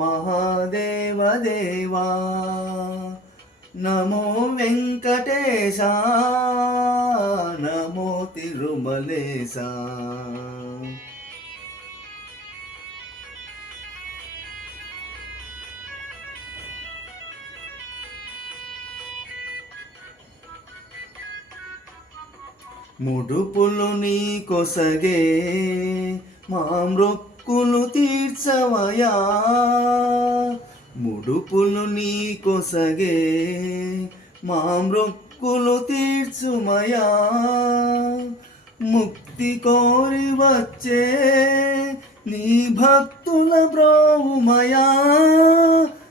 మహాదేవదేవా నమో వెంకటేశ. నమో తిరుమలేశ. ముడుపులు నీ కొసగే మా మృక్కులు తీర్చవయా? ముడుపులు నీ కొసగే మా మృక్కులు తీర్చుమయా? ముక్తి కోరి వచ్చే నీ భక్తుల బ్రోవుమయా?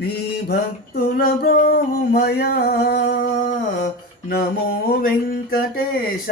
నీ భక్తుల బ్రోవుమయా? నమో వెంకటేశ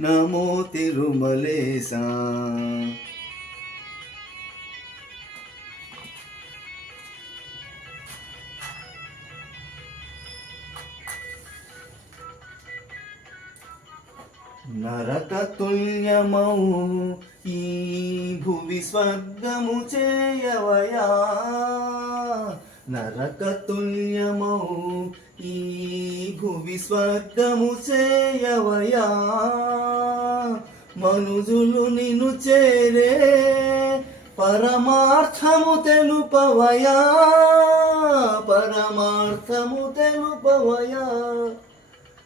నమో తిరుమలేశ. నరక తుల్యమౌ ఈ భువి స్వర్గము చేయవయా? నరక తుల్యమౌ ఈ భువి స్వర్గము చేయవయా? మనుజులు నిన్ను చేరే పరమార్థము తెలుపవయా? పరమార్థము తెలుపవయా?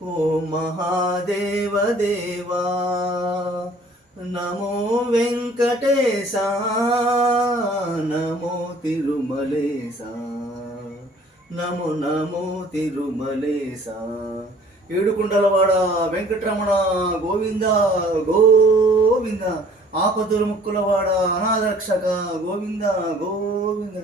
ఓ మహాదేవ దేవా నమో వెంకటేశ నమో తిరుమలేశ నమో నమో తిరుమలేశ ఏడుకుండలవాడ వెంకటరమణ గోవింద గోవింద ఆపదుల ముక్కులవాడ అనాథరక్షక గోవింద గోవింద